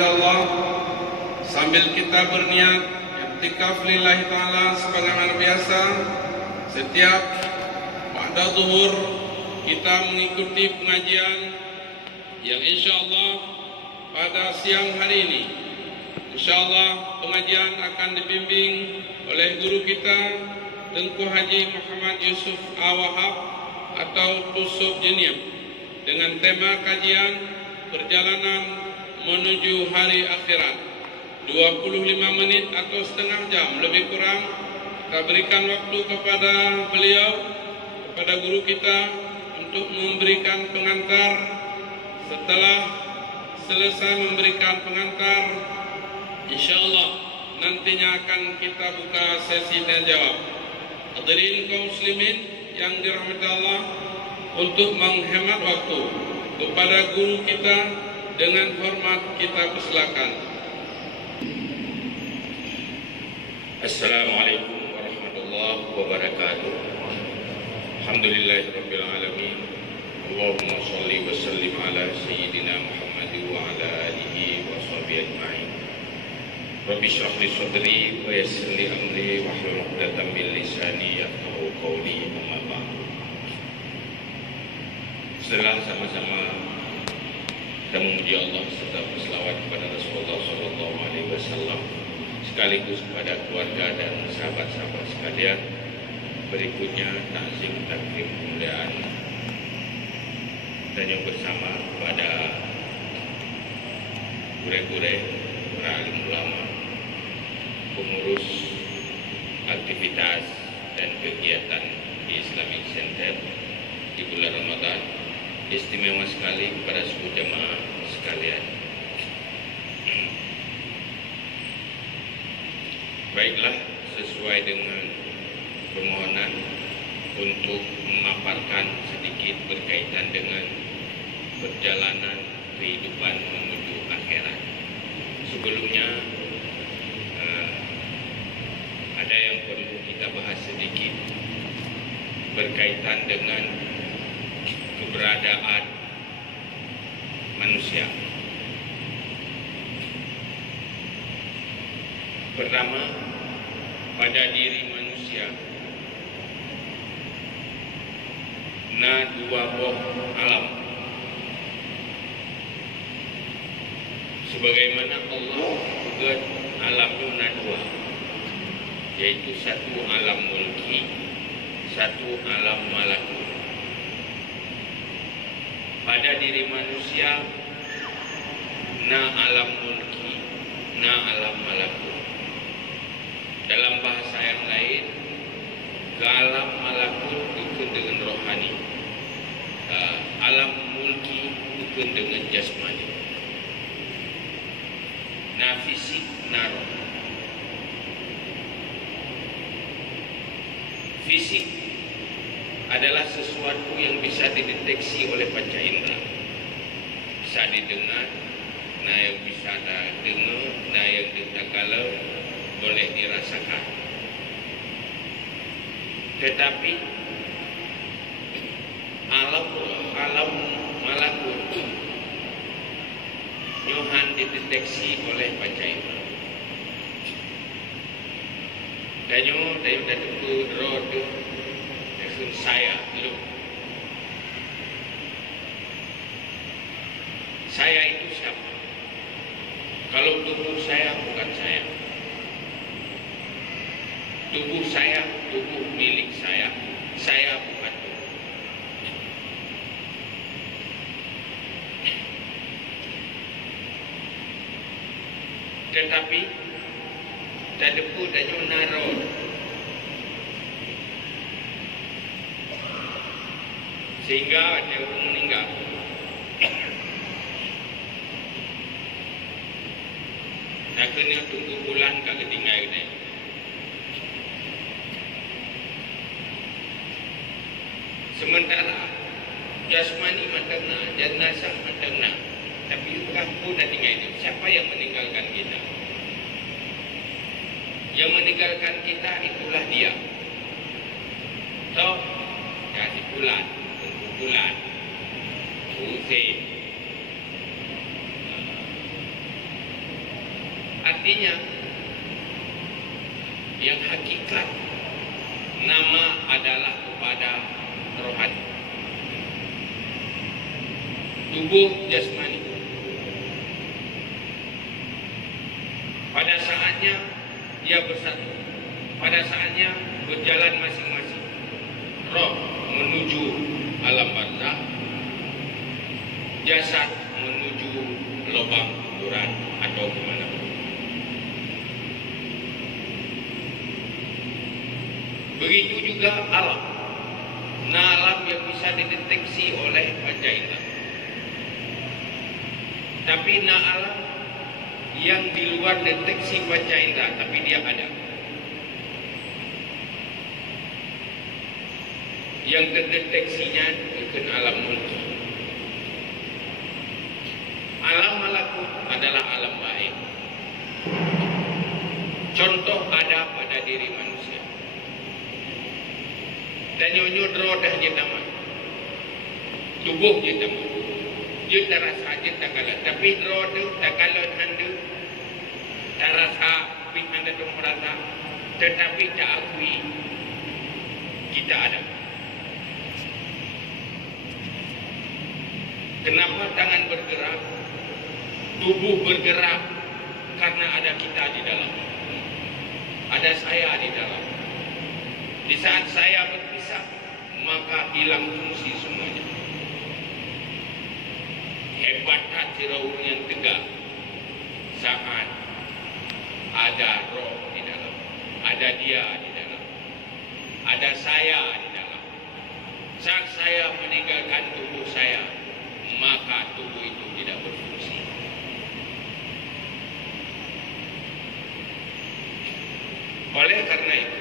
dirahmati Allah, sambil kita berniat i'tikaf lillahi ta'ala sebagaimana biasa, setiap pada zuhur kita mengikuti pengajian yang insyaallah pada siang hari ini insyaallah pengajian akan dibimbing oleh guru kita Tengku Haji Muhammad Yusuf Awahab atau Tusuk Jeniam dengan tema kajian perjalanan menuju hari akhirat. 25 menit atau setengah jam lebih kurang kita berikan waktu kepada beliau, kepada guru kita untuk memberikan pengantar. Setelah selesai memberikan pengantar, insyaallah nantinya akan kita buka sesi tanya jawab. Hadirin kaum muslimin yang dirahmati Allah, untuk menghemat waktu kepada guru kita dengan hormat kita persilakan. Assalamualaikum warahmatullahi wabarakatuh. Alhamdulillahirabbil alamin. Allahumma shalli wa sallim ala sayyidina Muhammad wa ala alihi wa sahbihi ajma'in. Rabbi shrah li sadri wa yassir li amri wahlul 'uqdatam min lisani yafqahu qawli. Amma ba'd. Setelah sama-sama kita memuji Allah serta berselawat kepada Rasulullah sallallahu alaihi wasallam sekaligus kepada keluarga dan sahabat-sahabat sekalian, berikutnya takzim takrim kemuliaan dan yang bersama kepada gure-gure, para alim ulama, pengurus aktivitas dan kegiatan di Islamic Center di bulan Ramadan. Istimewa sekali kepada seluruh jemaah sekalian. Baiklah, sesuai dengan permohonan untuk memaparkan sedikit berkaitan dengan perjalanan kehidupan menuju akhirat. Sebelumnya ada yang perlu kita bahas sedikit berkaitan dengan keberadaan manusia. Pertama, pada diri manusia dua buah alam. Sebagaimana Allah juga alamnya dua, yaitu satu alam mulki, satu alam malakut. Pada diri manusia alam mulki, alam malakut. Dalam bahasa yang lain, ke alam malakut ikut dengan rohani, alam mulki ikut dengan jasmani. Fisik, roh. Fisik adalah sesuatu yang bisa dideteksi oleh panca indera, bisa didengar, yang bisa dengar, yang ditakalau boleh dirasakan. Tetapi alam malakut nyohan dideteksi oleh panca indera. Danyo datang roh saya lu. Saya itu siapa? Kalau tubuh saya bukan saya. Tubuh saya, tubuh milik saya bukan tubuh. Tetapi dadepu danyo naro sehingga ada orang meninggal. Nak kena tunggu bulan kagak tinggal ni. Sementara jasmani matangna, jenazah matangna, tapi ruh pun dah tinggal itu. Siapa yang meninggalkan kita? Yang meninggalkan kita itulah dia. So, kasih bulan, bulan, Hussein, Artinya yang hakikat nama adalah kepada rohani, tubuh jasmani. Pada saatnya dia bersatu, pada saatnya berjalan masing-masing. Roh menuju alam barzakh, jasad menuju lubang kuburan atau kemana. Begitu juga alam. Nah, alam yang bisa dideteksi oleh panca indera. Tapi nah alam yang di luar deteksi panca indera, tapi dia ada. Yang terdeteksinya bukan alam mulki. Alam malakut adalah alam baik. Contoh ada pada diri manusia. Dan nyonyod roh dah je tamat. Tubuh je tamat. Dia tak rasa je tak kalah. Tapi roh tu tak kalah handa. Tak rasa tapi handa tu merasa. Tetapi tak akui kita ada. Kenapa tangan bergerak? Tubuh bergerak karena ada kita di dalam. Ada saya di dalam. Di saat saya berpisah, maka hilang fungsi semuanya. Hebat hati roh yang tegak saat ada roh di dalam, ada dia di dalam, ada saya di dalam. Saat saya meninggalkan tubuh saya, maka tubuh itu tidak berfungsi. Oleh karena itu,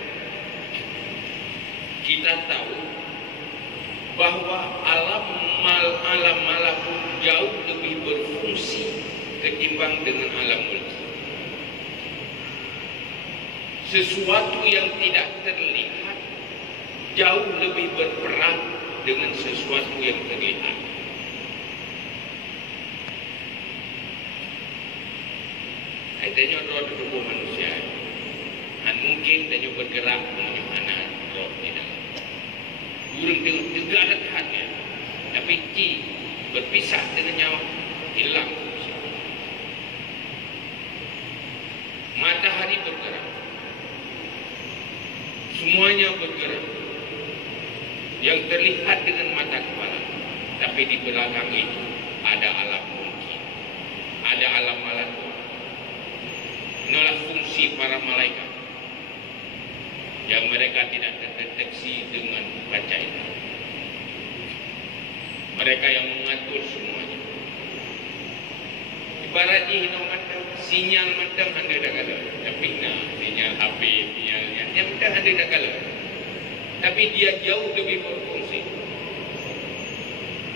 kita tahu bahwa alam malakut jauh lebih berfungsi ketimbang dengan alam mulki. Sesuatu yang tidak terlihat jauh lebih berperan dengan sesuatu yang terlihat. Adanya roh di tubuh manusia, dan mungkin dia bergerak menuju mana roh di dalam. Burung tegak dekatnya, tapi berpisah dengan nyawa, hilang. Matahari bergerak, semuanya bergerak. Yang terlihat dengan mata kepala, tapi di belakang itu ada alam mungkin, ada alam malakut. Inilah fungsi para malaikat yang mereka tidak terdeteksi dengan panca indera. Mereka yang mengatur semuanya. Ibaratnya hino matang, sinyal matang anda dah kalah. Tapi sinyal HP, sinyalnya yang dah anda dah kalah. Tapi dia jauh lebih berfungsi.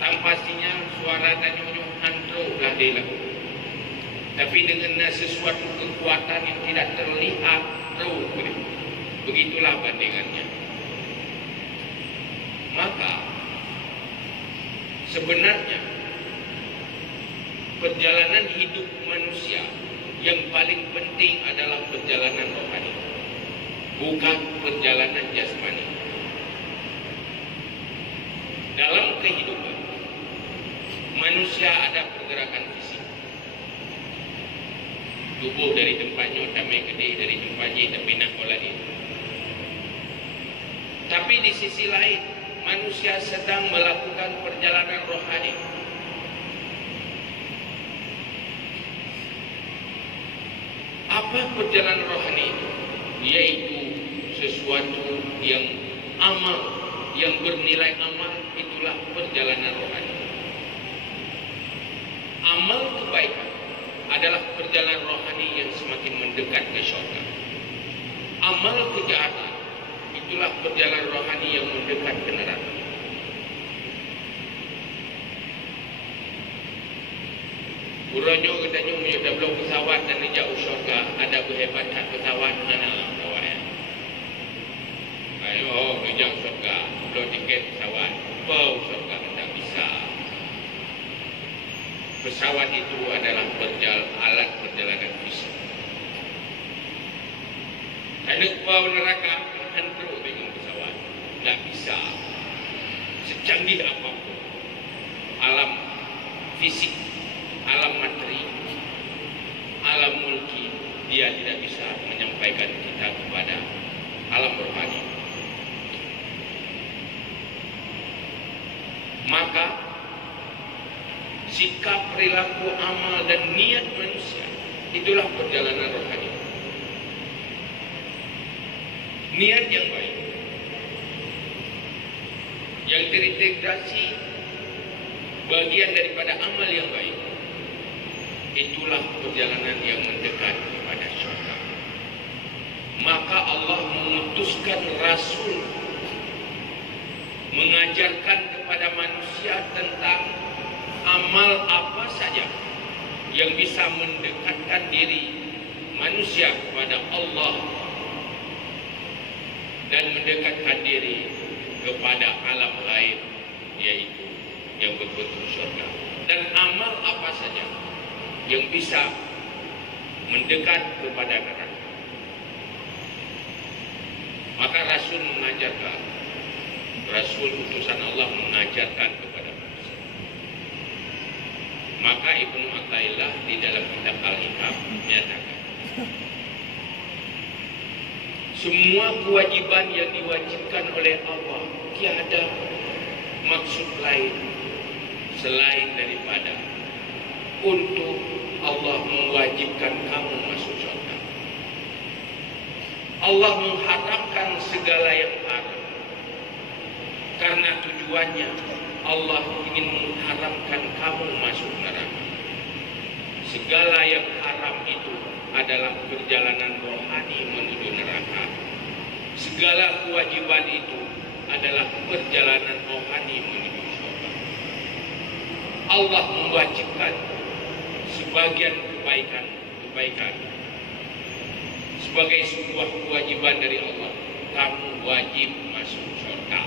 Tanpa sinyal, suara dan nyonyong hantroklah dia lakukan. Tapi dengan sesuatu kekuatan yang tidak terlihat, begitulah bandingannya. Maka sebenarnya perjalanan hidup manusia yang paling penting adalah perjalanan rohani, bukan perjalanan jasmani. Dalam kehidupan manusia ada pergerakan fisik. Tubuh dari tempatnya tamai gede, dari tempatnya tapi nak olah dia. Tapi di sisi lain, manusia sedang melakukan perjalanan rohani. Apa perjalanan rohani itu? Yaitu sesuatu yang amal, yang bernilai amal, itulah perjalanan rohani. Amal kebaikan adalah perjalanan rohani yang semakin mendekat ke syurga. Amal kejahatan itulah perjalanan rohani yang mendekat ke neraka. Uronyo katanya punya belum pesawat dan jauh syurga, ada berhebat tak pesawat mana pesawat. Ayo jauh syurga, belum tiket pesawat, bau syurga tidak bisa. Pesawat itu adalah alat perjalanan fisik. Hendak bau neraka hantu dengan pesawat, nggak bisa. Secanggih apapun alam fisik, alam materi, alam mulki, dia tidak bisa menyampaikan kita kepada alam rohani. Maka sikap, perilaku, amal dan niat manusia itulah perjalanan rohani. Niat yang baik yang terintegrasi bagian daripada amal yang baik, itulah perjalanan yang mendekat kepada syurga. Maka Allah mengutuskan Rasul mengajarkan kepada manusia tentang amal apa saja yang bisa mendekatkan diri manusia kepada Allah dan mendekatkan diri kepada alam gaib, yaitu yang berbentuk surga. Dan amal apa saja yang bisa mendekat kepada neraka. Maka Rasul mengajarkan, Rasul utusan Allah mengajarkan kepada manusia. Maka Ibnu Athaillah di dalam kitab Al-Hikam menyatakan, semua kewajiban yang diwajibkan oleh Allah tiada maksud lain selain daripada untuk Allah mewajibkan kamu masuk surga. Allah mengharamkan segala yang haram karena tujuannya Allah ingin mengharamkan kamu masuk neraka. Segala yang haram itu adalah perjalanan rohani menuju neraka. Segala kewajiban itu adalah perjalanan rohani menuju surga. Allah mewajibkan sebagian kebaikan sebagai sebuah kewajiban dari Allah. Kamu wajib masuk surga.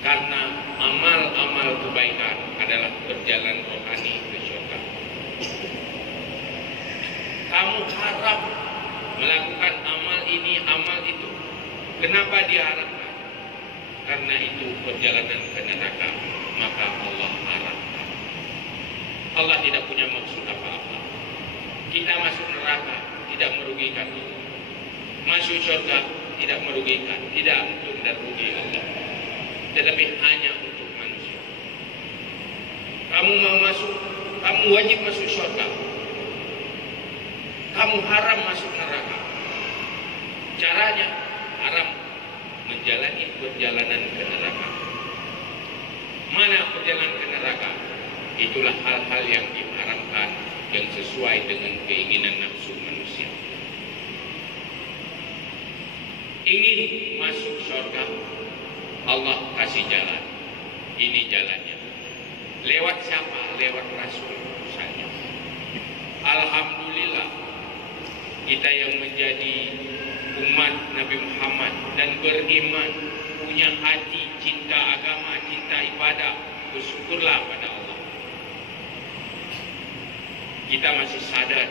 Karena amal-amal kebaikan adalah perjalanan rohani ke surga. Kamu haram melakukan amal ini, amal itu. Kenapa diharamkan? Karena itu perjalanan ke neraka, maka Allah haramkan. Allah tidak punya maksud apa-apa. Kita masuk neraka tidak merugikan Allah. Masuk surga tidak merugikan, tidak untuk dan rugi Allah. Tetapi hanya untuk manusia. Kamu mau masuk, kamu wajib masuk surga. Kamu haram masuk neraka. Caranya haram menjalani perjalanan ke neraka. Mana perjalanan ke neraka? Itulah hal-hal yang diharamkan yang sesuai dengan keinginan nafsu manusia. Ingin masuk surga, Allah kasih jalan. Ini jalannya. Lewat siapa? Lewat Rasul saja. Alhamdulillah, kita yang menjadi umat Nabi Muhammad dan beriman, punya hati cinta agama, cinta ibadah, bersyukurlah pada Allah. Kita masih sadar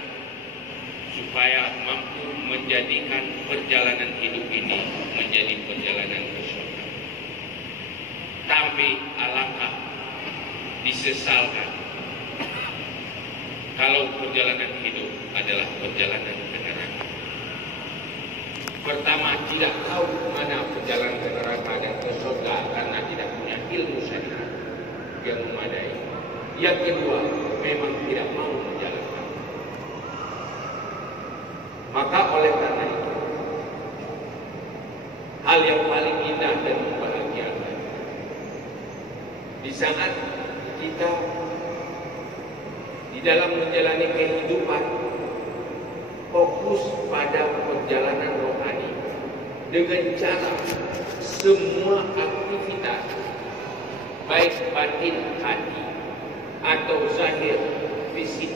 supaya mampu menjadikan perjalanan hidup ini menjadi perjalanan ke surga. Tapi alangkah disesalkan kalau perjalanan hidup adalah perjalanan ke neraka. Pertama, tidak tahu mana perjalanan ke neraka dan ke surga karena tidak punya ilmu syariat yang memadai. Yang kedua, memang tidak mau menjalankan. Maka oleh karena itu, hal yang paling indah dan membahagiakan di saat kita di dalam menjalani kehidupan fokus pada perjalanan rohani dengan cara semua aktivitas baik batin hati atau zahir fisik,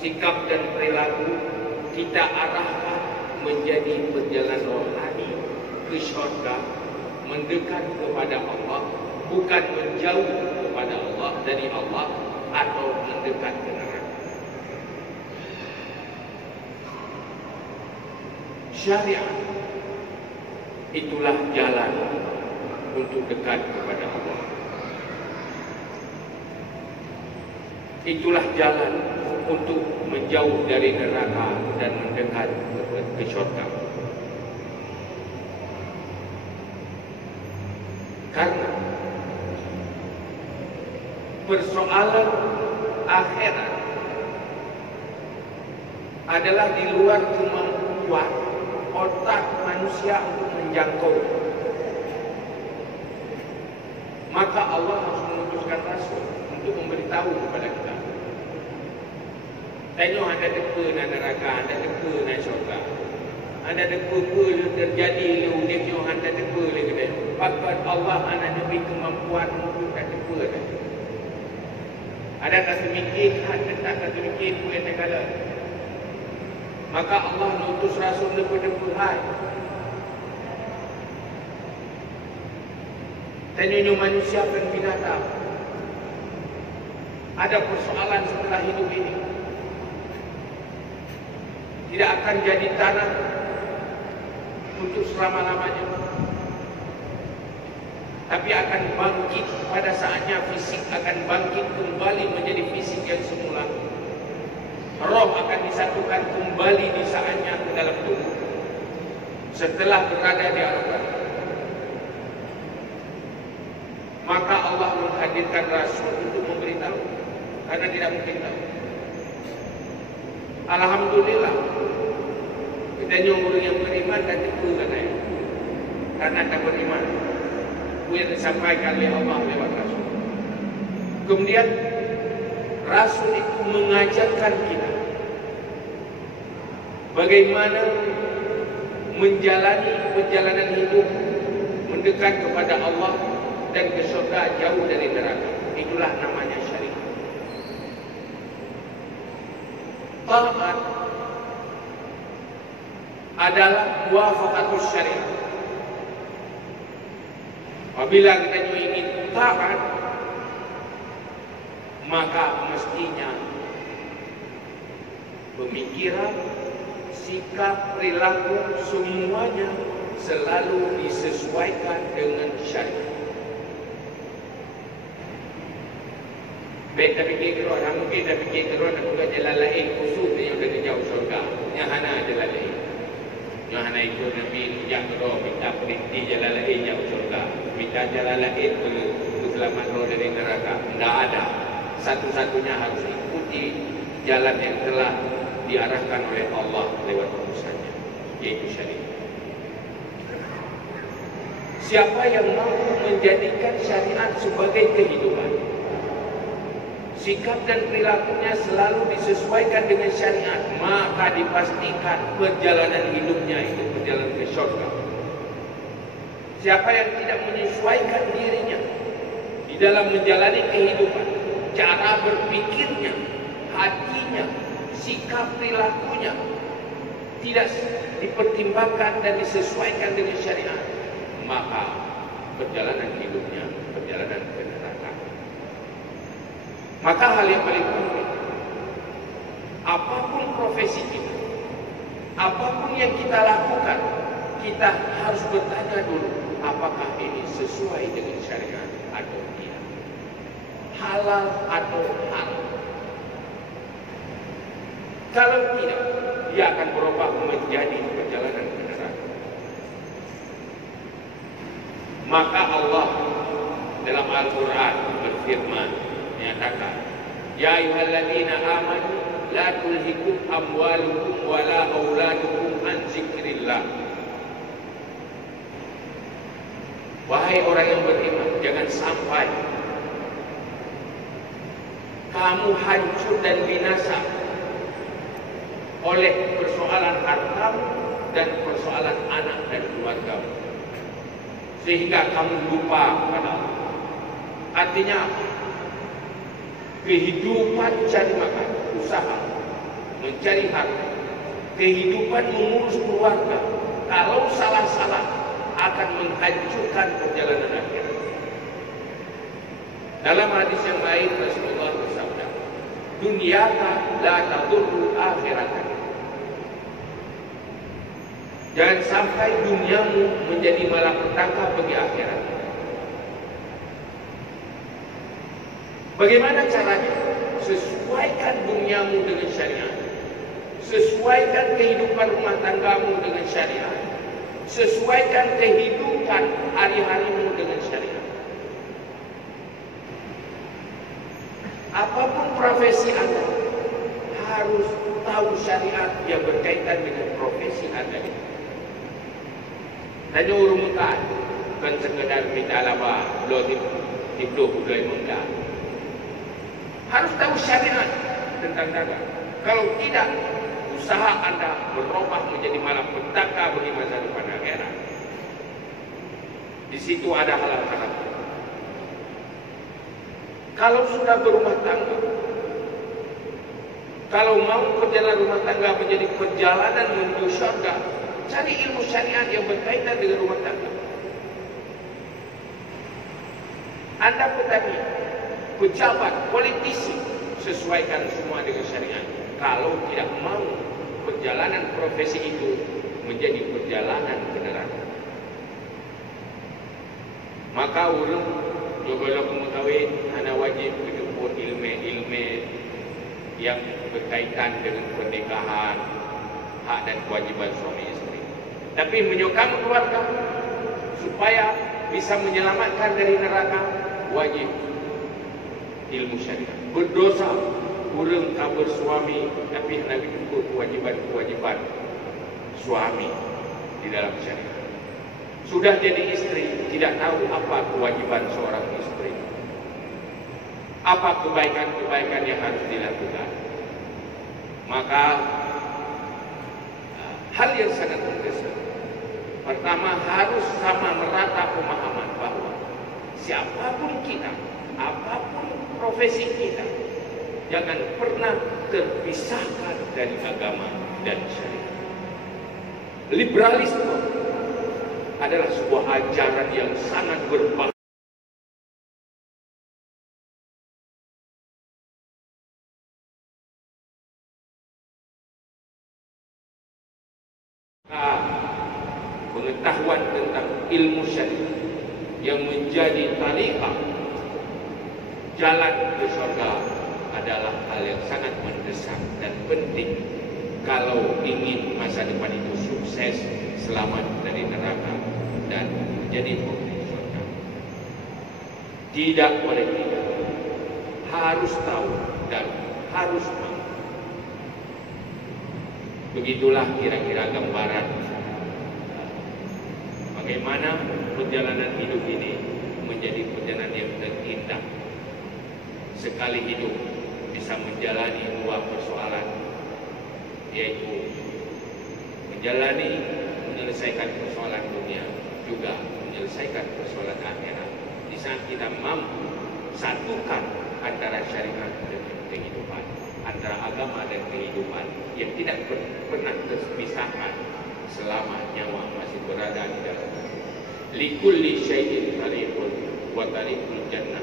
sikap dan perilaku kita arahkan menjadi perjalanan rohani ke surga, mendekat kepada Allah, bukan menjauh kepada Allah dari Allah atau mendekat ke neraka. Syariat itulah jalan untuk dekat kepada Allah. Itulah jalan untuk menjauh dari neraka dan mendekat ke syurga. Karena persoalan akhirat adalah di luar kemampuan otak manusia untuk menjangkau. Maka Allah harus mengutuskan Rasul untuk memberitahu kepada kita. Tengok ada depa dan neraka, ada depa dan syurga. Ada depa terjadi lu dia tengok ada depa lagi dia. Pakat Allah anak beri kemampuan untuk kat depa dah. Ada tak semikir, ada tak semikir pun kata kala. Maka Allah mengutus Rasul kepada Tuhan. Tanyanya manusia dan binatang. Ada persoalan setelah hidup ini. Tidak akan jadi tanah untuk selama-lamanya. Tapi akan bangkit pada saatnya, fisik akan bangkit kembali menjadi fisik yang semula. Roh akan disatukan kembali di saatnya ke dalam tubuh setelah berada di alam barzakh. Maka Allah menghadirkan Rasul untuk memberitahu, karena tidak mungkin tahu. Alhamdulillah, kita orang yang beriman dan itu karena tak beriman. Yang disampaikan oleh Allah lewat Rasul. Kemudian Rasul itu mengajarkan kita bagaimana menjalani perjalanan hidup mendekat kepada Allah dan ke syurga jauh dari neraka. Itulah namanya syariat. Taat adalah muwafaqatus syariat. Apabila kita ingin taat, maka mestinya pemikiran, sikap, perilaku semuanya selalu disesuaikan dengan syariat. Beta fikir kerana mungkin dah fikir kerana bukan jalan lain khusus yang kena jauh syurga. Yang hana jalan lain. Yang hana ikut Nabi yang roh minta perintah jalan lain jauh syurga. Minta jalan lain untuk selamat roh dari neraka. Tidak ada. Satu-satunya harus ikuti jalan yang telah diarahkan oleh Allah lewat utusannya, yaitu syariat. Siapa yang mampu menjadikan syariat sebagai kehidupan, sikap dan perilakunya selalu disesuaikan dengan syariat, maka dipastikan perjalanan hidupnya itu berjalan ke syurga. Siapa yang tidak menyesuaikan dirinya di dalam menjalani kehidupan, cara berpikirnya, hatinya, sikap perilakunya tidak dipertimbangkan dan disesuaikan dengan syariat, maka perjalanan hidupnya perjalanan ke neraka. Maka hal yang paling penting, apapun profesi kita, apapun yang kita lakukan, kita harus bertanya dulu, apakah ini sesuai dengan syariat atau tidak, halal atau haram. Kalau tidak, dia akan berubah menjadi perjalanan ke neraka. Maka Allah dalam Al-Quran berfirman, menyatakan, Ya ayyuhalladzina amanu la tulhikum amwalukum wala auladukum an zikrillah. Wahai orang yang beriman, jangan sampai kamu hancur dan binasa oleh persoalan hartamu dan persoalan anak dan keluargamu, sehingga kamu lupa kepada Allah. Artinya kehidupan cari makan, usaha, mencari harta, kehidupan mengurus keluarga, kalau salah-salah akan menghancurkan perjalanan akhirat. Dalam hadis yang lain Rasulullah bersabda, dunyaka la tadurru akhiratan. Jangan sampai duniamu menjadi malapetaka bagi akhirat. Bagaimana caranya? Sesuaikan duniamu dengan syariat. Sesuaikan kehidupan rumah tanggamu dengan syariat. Sesuaikan kehidupan hari-harimu dengan syariat. Apapun profesi Anda, harus tahu syariat yang berkaitan dengan profesi Anda. Tanya urumukan, bukan sekedar minta laba, belum boleh enggak. Harus tahu syariat tentang dagang. Kalau tidak, usaha Anda berubah menjadi malapetaka bagi masa depan akhirat. Di situ ada halal haram. Kalau sudah berumah tangga, kalau mau perjalanan rumah tangga menjadi perjalanan menuju syurga, cari ilmu syariat yang berkaitan dengan rumah tangga. Anda petani, pejabat, politisi, sesuaikan semua dengan syariat. Kalau tidak mau perjalanan profesi itu menjadi perjalanan ke neraka, maka ulun kalau kamu kahwin, anda wajib menjemput ilmu-ilmu yang berkaitan dengan pernikahan, hak dan kewajiban suami istri. Tapi menyokong keluarga supaya bisa menyelamatkan dari neraka, wajib ilmu syariat. Berdosa kurang kabur suami tapi hendak ikut kewajiban suami di dalam syariat. Sudah jadi istri, tidak tahu apa kewajiban seorang istri, apa kebaikan-kebaikan yang harus dilakukan. Maka hal yang sangat mendesak, pertama harus sama merata pemahaman bahwa siapapun kita, apapun profesi kita, jangan pernah terpisahkan dari agama dan syariat. Liberalisme adalah sebuah ajaran yang sangat berbahaya. Pengetahuan tentang ilmu syariat yang menjadi tariqah jalan ke surga adalah hal yang sangat mendesak dan penting kalau ingin masa depan itu sukses, selamat dari neraka dan menjadi penghuni surga. Tidak boleh tidak, harus tahu dan harus mau. Begitulah kira-kira gambaran bagaimana perjalanan hidup ini menjadi perjalanan yang terindah. Sekali hidup bisa menjalani dua persoalan, yaitu menyelesaikan persoalan dunia, juga menyelesaikan persoalan akhirat. Di saat kita mampu satukan antara syariat dan kehidupan, antara agama dan kehidupan yang tidak pernah terpisahkan selama nyawa masih berada di dalam. Likulli syai'in tariqun wa tariqul jannah.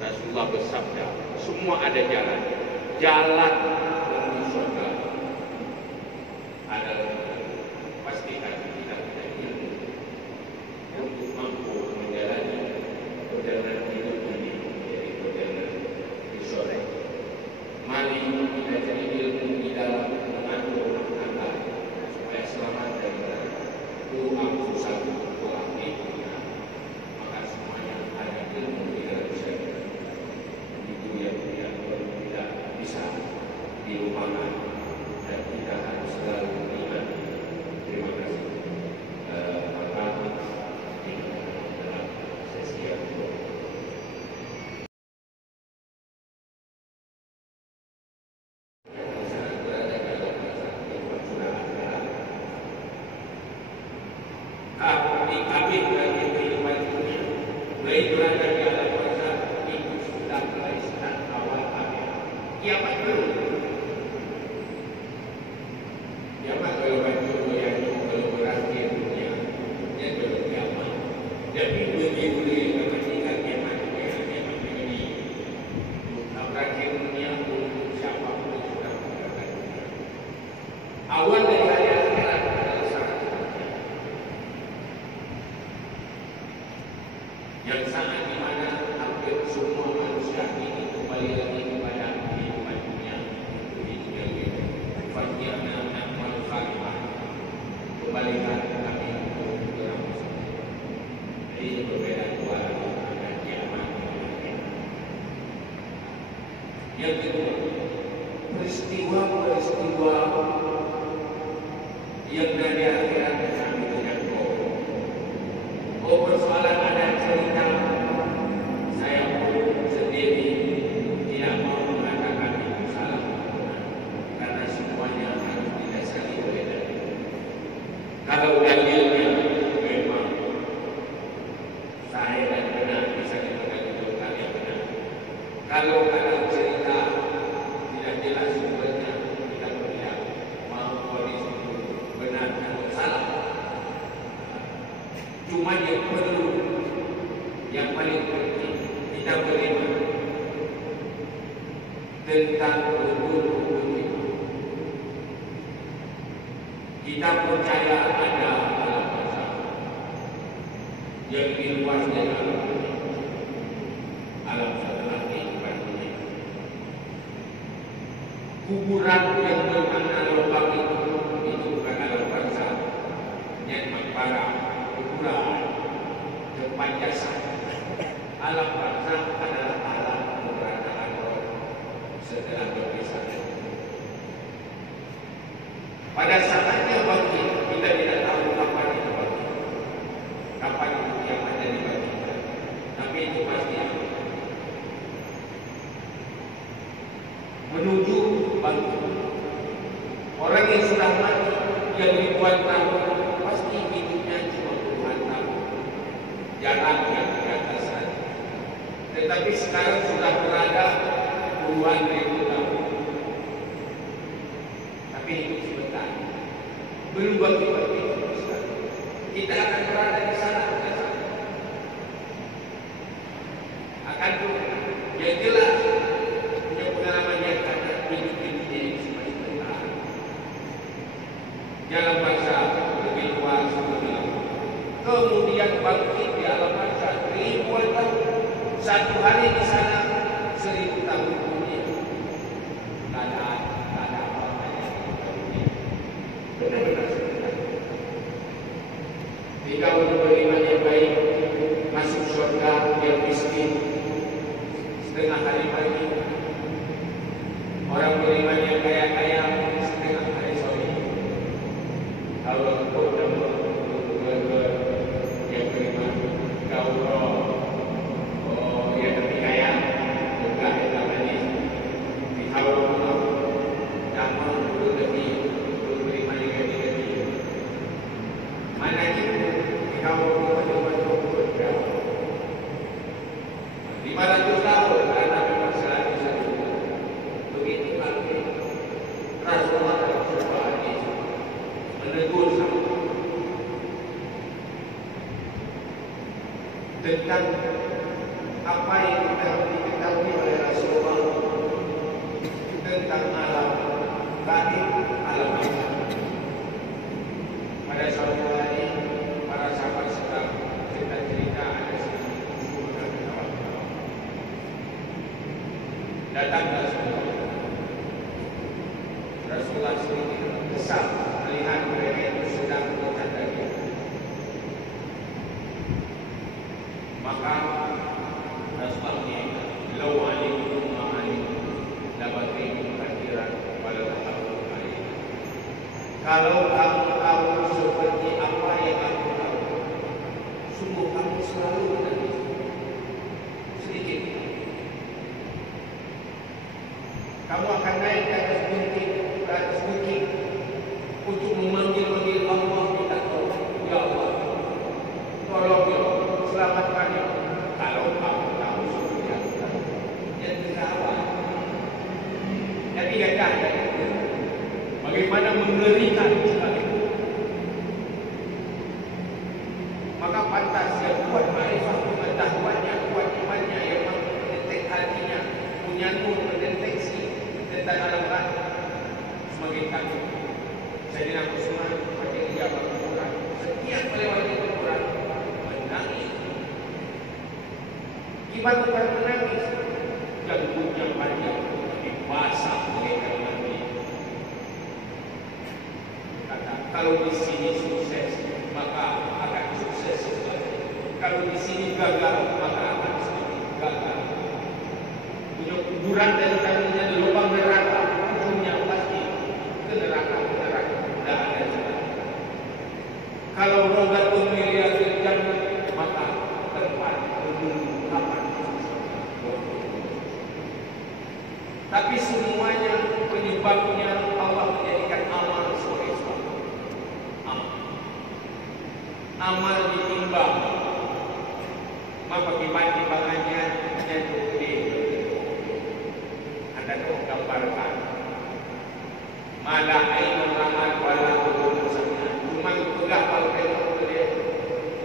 Rasulullah bersabda, semua ada jalan. Jalan menuju surga adalah pastikan kita punya ilmu untuk mampu menjalani perjalanan hidup ini dari perjalanan di sore. Mari kita cari ilmu di dalam mengatur rumah tangga supaya selamat dari neraka. Doa susah doa dunia, maka semuanya ada ilmu di dalam syariat. Itu yang tidak bisa dilupakan dan kita harus selalu ingat. Terima kasih. Maka ini adalah sesi yang kami bagi kehidupan dunia, baik berada di alam barzakh itu sudah mulai start awal kami. Kiamat belum. Kiamat kalau baju yang kalau berakhir dunia, dia belum kiamat. Jadi budi yang kepentingan kiamat ini berakhir dunia untuk siapapun yang sudah meninggalkan dunia. Awal dari hari akhirat adalah sangat yang saat di mana hampir semua manusia ini kembali lagi kepada kehidupan dunia. Fakirnya amal salihah, kembalikan kami untuk beramal. Jadi ini perbedaan dua antara kiamat dan akhir. Yang kedua, peristiwa-peristiwa yang dari akhirat kami tidak tahu. Oh, persoalan ada cerita, saya pun sendiri tidak mau mengatakan itu salah, karena semuanya harus didasari oleh dalil. Kalau dalilnya memang sahih dan benar, bisa dipertanggungjawabkan yang benar. Kalau ada cerita tidak jelas sumbernya, kita tidak mau ponis itu benar atau salah. Cuma yang perlu, yang paling penting kita beriman tentang rukun-rukun itu. Kita percaya ada alam barzakh yang lebih luas dari alam setelah kehidupan dunia. Kuburan yang bermakna lubang itu bukan alam barzakh, yang mengpara kuburan tempat jasad. Alam barzakh adalah alam keberadaan roh setelah berpisah. Pada saatnya bangkit, kita tidak tahu kapan itu bangkit, kapan itu kiamat jadi bangkit, tapi itu pasti menuju bangkit. Orang yang sudah mati yang ribuan tahun pasti hidupnya cuma puluhan tahun, jarang yang di atas sana. Tetapi sekarang sudah berada puluhan ribu tahun, tapi hidup sebentar, belum bangkit-bangkit. Kita akan berada di sana, akan tuh yang jelas punya pengalaman yang kata hidup di dunia ini sebagai sebentar. Jalan barzakh lebih luas, lebih lama. Kemudian bangkit di alam barzakh ribuan tahun. Satu hari di sana 1000 tahun dunia. Tak ada apa-apa yang benar-benar sebentar. Jika untuk beriman yang baik masuk surga, yang miskin setengah hari pagi. Orang beriman yang kaya-kaya setengah hari sore. Kalau engkau dapat yang beriman, kau yang lebih kaya, juga yang manis. Dikau dapat lebih beriman yang lebih. Mana itu dikau betul-betul 500 tahun karena memang selalu satu. Begitu nanti Rasulullah dalam sebuah hadis menegur sama tentang apa yang kita diketahui oleh Rasulullah tentang alam gaib, alam barzakh. Pada suatu hari para sahabat sedang cerita ada sebuah dan kawan-kawan datang Rasulullah sedikit kesal melihat mereka itu sedang bercanda. Maka Rasulullah mengingatkan, "Lau alimtum ma alimtum, labaghaytum kathiran walau taqultum alayhi." Kalau kamu tahu seperti apa yang aku tahu, sungguh kamu selalu menangis sedikit. Kamu akan naik ke atas bukit untuk memanggil Allah, minta tolong. Ya Allah, tolong ya, selamatkan ya. Kalau kamu tahu seperti apa, yang bersahabat. Tapi kata bagaimana mengerikan sekali. Maka pantas yang kuat makrifah pengetahuannya, kuat imannya, yang mampu mendetek hatinya, punya nur mendeteksi tentang alam gaib. Semakin takut. Sayyidina Utsman pakai ijabah Quran. Setiap melewati Quran menangis. Gimana bukan menangis? Dan punya panjang dibasah oleh mati. Kata, kalau di sini sukses, maka akan sukses sesuatu. Kalau di sini gagal, maka akan gagal. Punya kuburan dan tangannya di lubang neraka, ujungnya pasti ke neraka. Tidak ada jalan. Kalau rogat miliar jangan, maka tempat kapan? Tapi semuanya penyebabnya Allah menjadikan amal sebagai sebab. Amal ditimbang. Maka timbangannya jadi gede. Anda tu gambarkan. Malah ainul amal wala urusannya. Cuma pegang kalau dia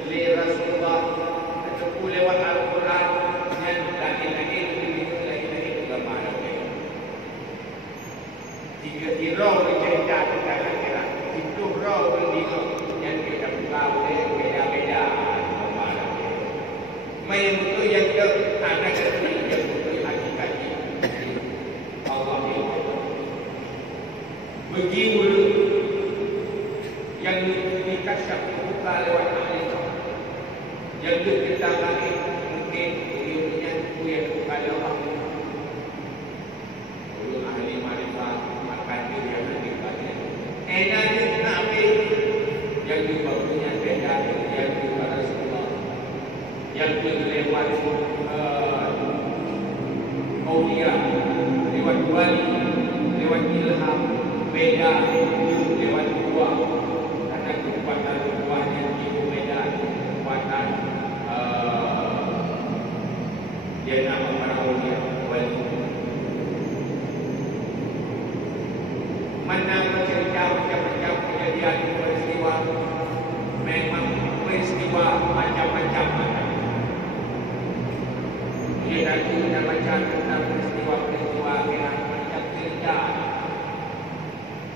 li Rasulullah atau lewat Al-Quran yang lagi gambar. Tiga roh bercerita tentang akhirat. Itu roh berdiri yang kita tahu beda-beda. Main itu yang ada yang betul hakikatnya. Allah itu begitu yang dikasih buka lewat alim. Yang kita lagi mungkin ilmunya yang bukan Allah. Dulu ahli marifat makan diri yang dikasih. Enaknya Nabi yang dibawanya beda yang dibawa Rasulullah. Yang lewat aulia, lewat wali, lewat ilham, beda lewat dua. Karena kekuatan duanya itu beda kekuatan dia nama para aulia wali. Mana bercerita macam-macam kejadian peristiwa, memang peristiwa macam-macam. Dia nanti kita baca tentang peristiwa-peristiwa akhirat macam kerja.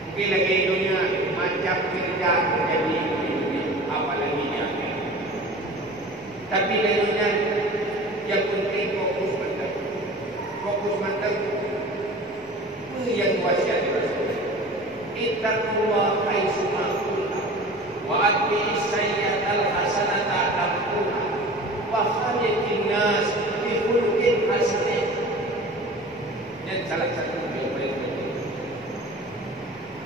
Mungkin lagi dunia macam kerja terjadi di dunia, apalagi di akhirat. Tapi dunia yang penting fokus mantap. Fokus mantap itu yang wasiat Rasul. Ittaqullah haitsuma kuntum wa atbi'is sayyi'atal hasanata tamhuha wa khaliqin nas khuluqin hasanah. Dan salah satu yang paling penting,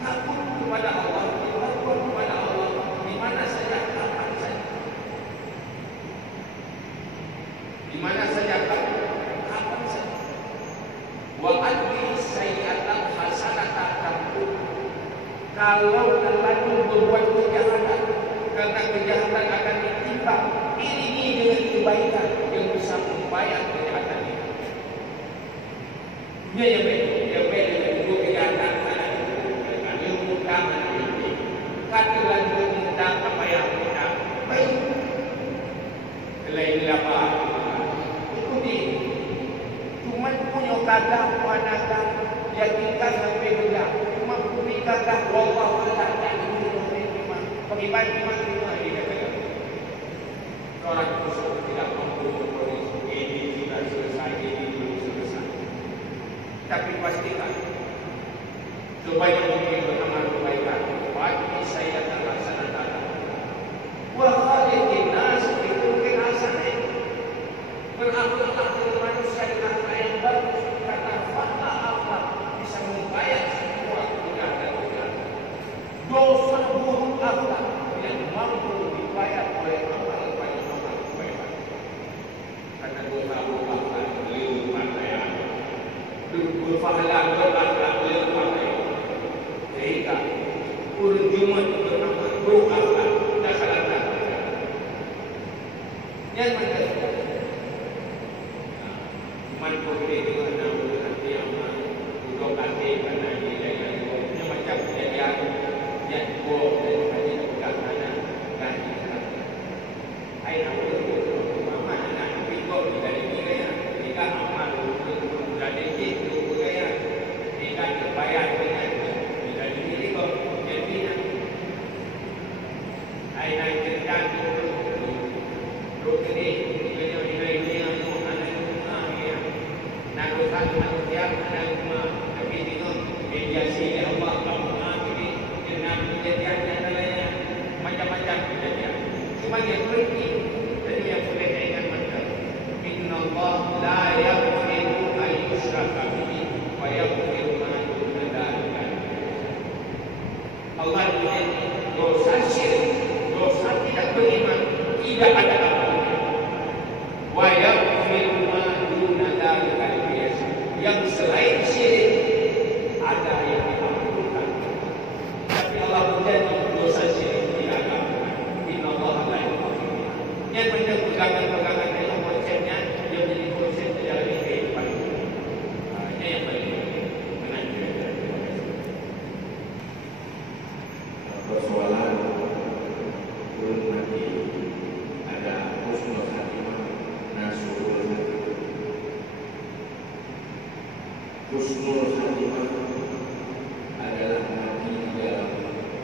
takut kepada Allah, takut kepada Allah di mana saja, kapan saja. Di mana saja, kapan saja. Wa adbi sayyi'atal hasanata tamhuha. Kalau terlalu berbuat kejahatan, karena kejahatan akan ditimbang, ini dengan kebaikan yang bisa membayar kejahatan itu. Dia yang beda dengan kejahatan dengan ilmu tangan ini. Katakan tentang apa yang kita baik. Selain apa? Ikuti. Cuma punya kata wanakan yakinkan sampai benar. Cuma punya kata wallahu a'lam ini memang bagaimana ini katakan. Orang kusuk tidak mampu memponis ini sudah selesai, ini belum selesai. Tapi pastikan sebanyak mungkin beramal kebaikan. Bagi saya terlaksanakan. Wa khaliqin nas bi khuluqin hasanah. Berakhlaklah dengan manusia dengan akhlak yang bagus. Karena fakta akhlak bisa membayar semua kejahatan. Dosa buruk akhlak yang mampu dibayar oleh amal. Karena dosa buruk akhlak lipat daya. Berpahala berakhlak lipat daya. Sehingga urjuman bernama buruk akhlak tak salah tak. Yang mana? Mantu kita juga nak berhati amal. Duduk hati kerana dia yang macam kejadian yang dua dan hati nak pegang tangan dan saya nak berhati mama nak pikir dari dia jika amal dari itu budaya jika terbayar dengan dari diri kau jadi nak saya nak cerita dulu ini dunia tu anak Allah la yaghfiru an yushraka bihi wa yaghfiru ma duna dzalika. Allah punya dosa syirik, dosa tidak beriman, tidak ada ampunnya. Wa yaghfiru ma duna dzalika yang selain syirik ada yang diampunkan. Tapi Allah berjanji dosa syirik tidak akan. Inna Allah la yaghfiru. Yang benda pegangan-pegangan dalam konsepnya dia menjadi konsep menjalani kehidupan. Ini yang paling menanjur. Persoalan belum nanti ada husnul khatimah, nasul khatimah. Husnul khatimah adalah mati dalam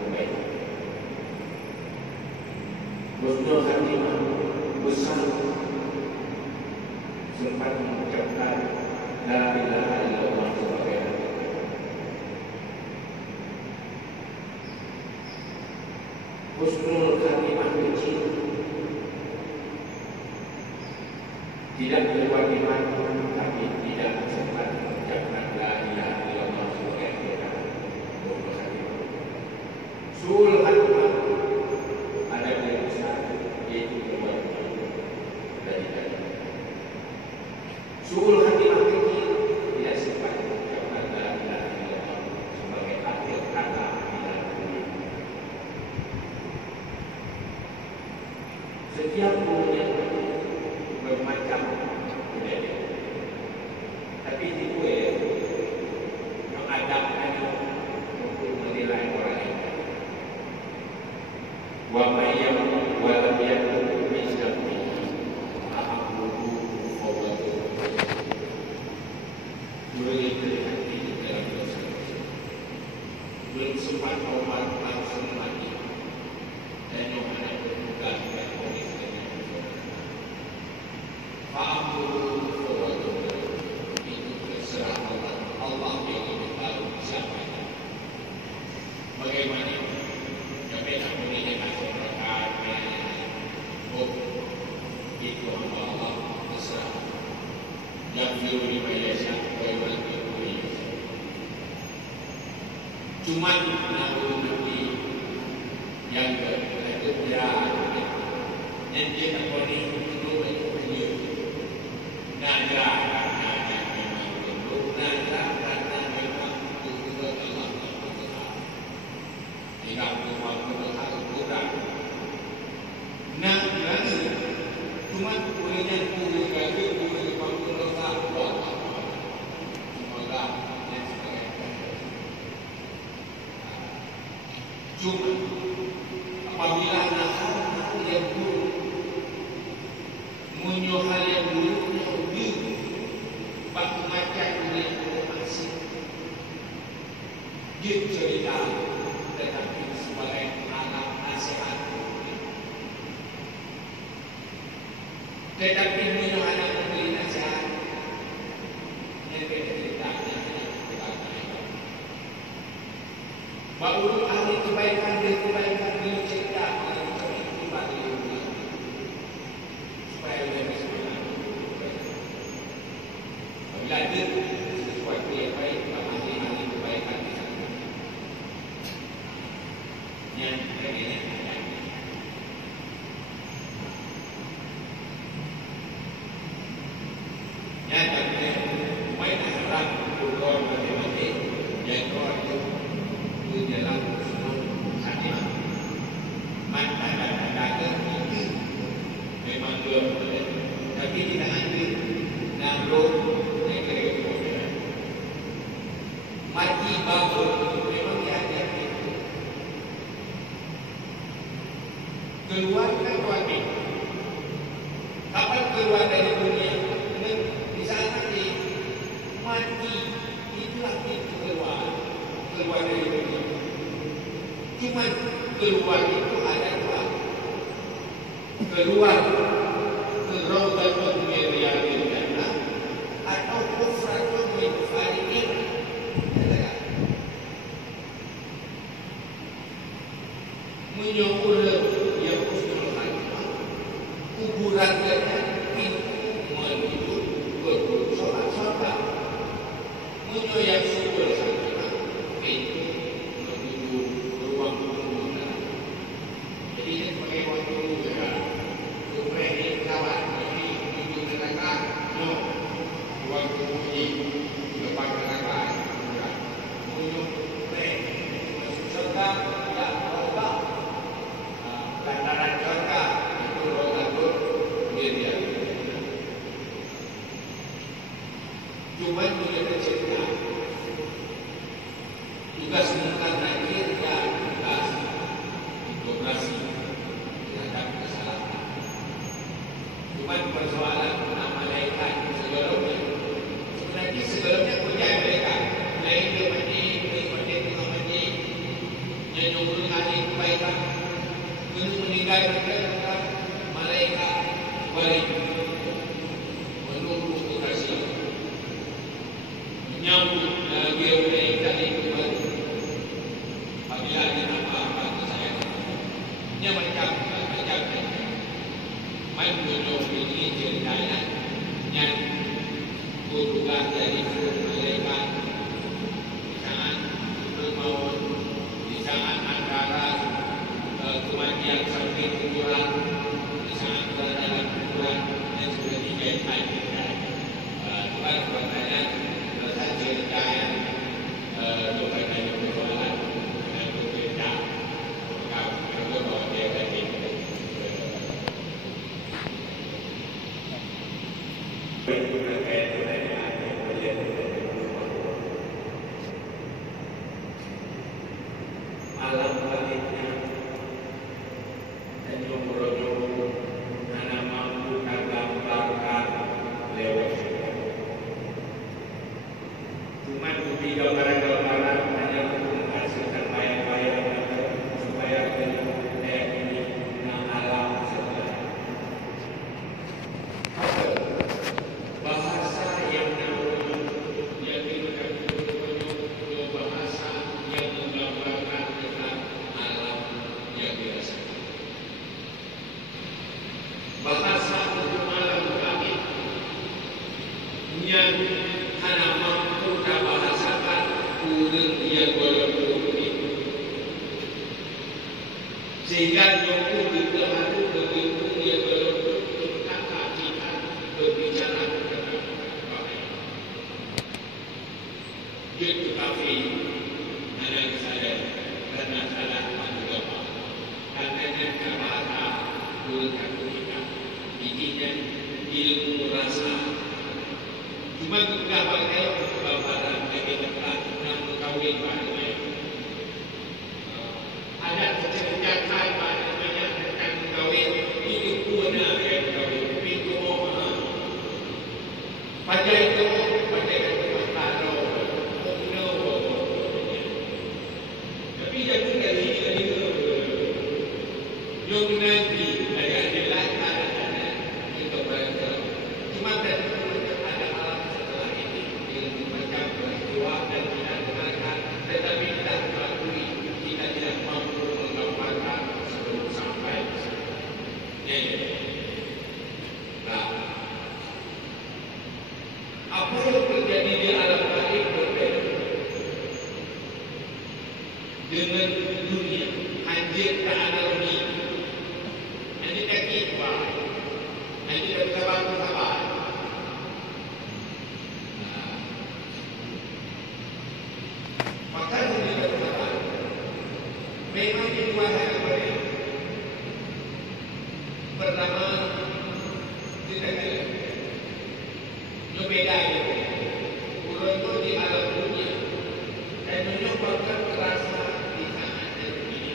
kebaikan. Husnul khatimah besar sempat mengucapkan la ilaha illallah sebagai husnul khatimah kecil tidak kewajiban tapi tidak sempat mengucapkan la ilaha illallah sebagai husnul khatimah. Suul khatimah ada yang besar yaitu kewajiban dari tadi. Suul khatimah kecil tidak sempat mengucapkan la ilaha illallah sebagai akhir kata di dalam dunia. Setiap punya bermacam budaya, tapi itu yang ada hanya untuk menilai orang ini. Wa mayyam wa lam yakun mislahu ma'abudu fawadu. Boleh berhenti dalam dosa. Belum sempat taubat langsung mati. Dan yang ada bertugas dan polis dengan fa'abudu fawadu. Itu terserah Allah. Allah yang lebih tahu siapa itu. Bagaimana? Kami tak boleh dengan seorang itu hamba Allah terserah. Yaghfiru liman yasha wa yu'adhibu man yasha. Cuma Nabi yang berkejaran yang dia tak boleh dulu punya naga memang dulu naga karena memang itu Allah tidak bermakna harus kurang. Naga cuma punya kurang lagi punya waktu Allah Allah semoga yang sebagainya. Cuma apabila nakal yang buruk muncul hal yang buruknya lebih bak macam yang asing dia cerita tetapi sebagai anak nasihat tetapi muncul anak memberi nasihat yang dia ceritanya baru ahli kebaikan dia cerita supaya dia bisa belajar sesuatu yang baik ahli kebaikan di sana yang bagiannya ada yang bagiannya main harap berdoa mati-mati yang doa itu dalam husnul khatimah. Mata dan dada itu memang boleh, tapi tidak ada nabung yang kira-kira mati bangun memang ada itu. Keluarkan wajib. Kapan keluar dari dunia? Di saat nanti mati itulah pintu keluar dari dunia. Cuma keluar itu ada dua. Keluar ke Raudatul min Riyadil Jannah atau Hufratul min Faridin. Menyukur yang husnul khatimah kuburan dengan pintu menuju punya yang subur itu menuju ruang tunggu. Jadi ini sebagai ruang tunggu ya. Supaya ini pesawat ini menuju neraka, no ruang tunggu ini depan neraka, menuju masuk surga, ya surga, lantaran surga itu rotatur dia. Cuma punya tercipta tugas sebentar lagi ya tugas integrasi terhadap kesalahan. Cuma persoalan malaikat sebelumnya sebenarnya punya mereka lain dia mandi tengah mandi nyanyung hari kebaikan meninggal mereka malaikat balik menunggu integrasi menyambut dia mereka itu baru apabila dia apa ke saya dia macam main menyambut ini ceritanya yang berubah dari malaikat di saat bermaut di saat antara kematian sampai kuburan di saat berada dalam kuburan dan sudah digaitkan Tuhan bertanya ceritanya bukan hanya persoalan dan berbeda kalau bawa dia tadi alam baliknya dan jomblo-jomblo anak mampu kagam-kagam lewat cuma bukti gambaran-gambaran hanya untuk menghasilkan bayang-bayang supaya kayak ini alam sebelah bahasa yang yang digunakan bahasa yang menggambarkan tentang alam yang dirasakan bahasa untuk alam gaib yang hanya mampu bahasakan urang yang golong itu sehingga mampu dikelahatu begitu dia golong kata kita berbicara tentang bahaya itu tapi ada saya karena salah agama karena bahasa urang kita bikinnya ilmu rasa cuma juga pakai gambaran lagi dekat yang berkawin banyak ada cerita banyak tentang berkawin ini punya yang berkawin pintu oma pada itu masalah tapi jadi dari yang nanti agak jelas itu berarti cuma ada alam setelah ini dengan macam peristiwa dan tidak dengarkan tetapi tidak mengakui kita tidak mampu menggambarkan sebelum sampai ke sana. Nah, apa yang terjadi di alam gaib berbeda dengan dunia anjir ke analogi anjir ke kipa anjir ke sabar maka dunia bersabar memang dikuasai oleh pertama tidak ada yang beda urut di alam dunia dan menyebabkan rasa di saat ini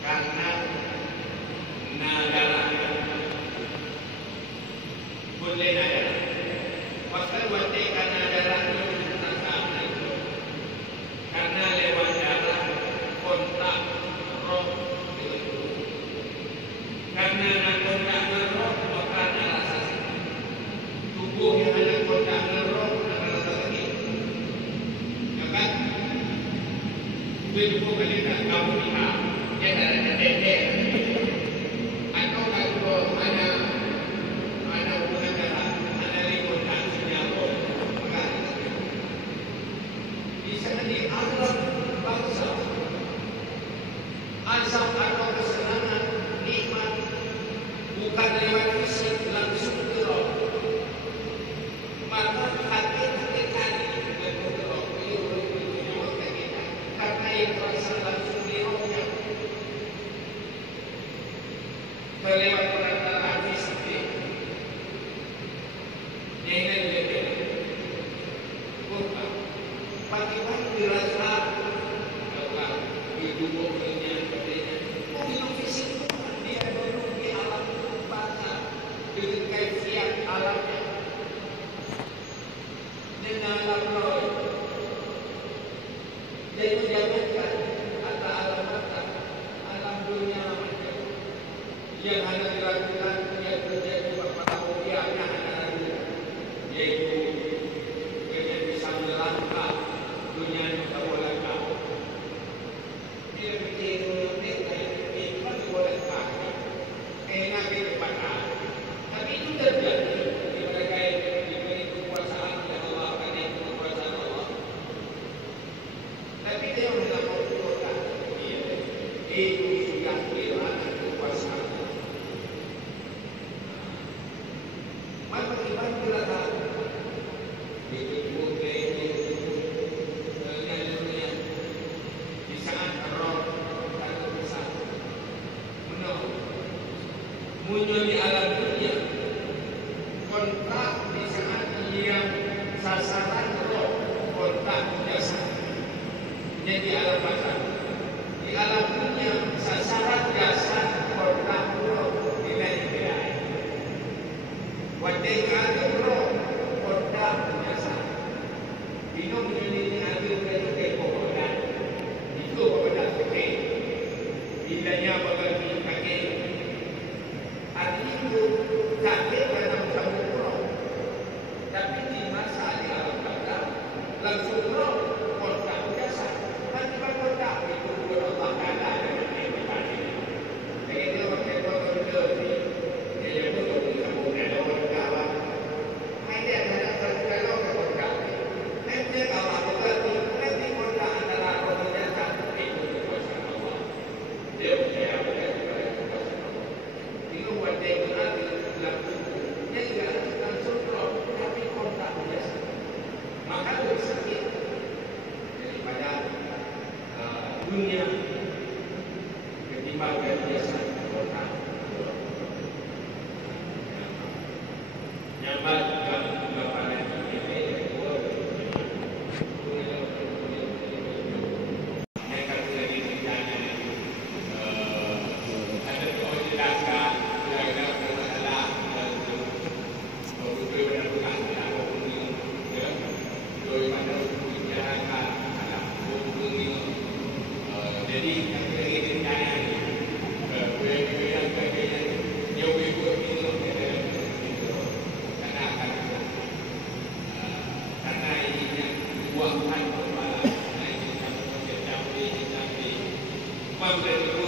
karena negara boleh negara maka wajib karena negara karena lewat darah kontak roh karena kontak roh maka ada rasa sakit tubuh yang ada kontak roh ada rasa sakit ya kan itu bukan kamu lihat dia ada tete atau kalau ada hubungan darah ada kontak sinyal maka di saat roh tak besar muncul di alam dunia kontak di saat yang sasaran roh kontak jasa jadi alam badan di alam dunia sasaran jasa kontak roh nilai nilai wajah alam roh kontak jasa minum ini ambil ke pokoknya itu pada pakai bilanya bagi pakai arti itu kakek dalam sambung roh tapi di masa di alam badan langsung roh kontak jasa nanti kontak itu Allah Taala dengan ibadah jadi dia pakai kontak dia yang betul sambung ada orang kawan ada kalau kontak nanti kalau nanti kontak antara roh jasa itu kuasa Allah dia punya wajah itu ada langsung dia tidak langsung roh tapi kontak biasa maka lebih sakit daripada dunia ketimbang biasa kontak nyaman juga pada ini yang kata lagi rencana ada jelaskan jadi yang lagi rencana jauh ikut itu karena ini yang buahkan kepala ini yang jauh ini sampai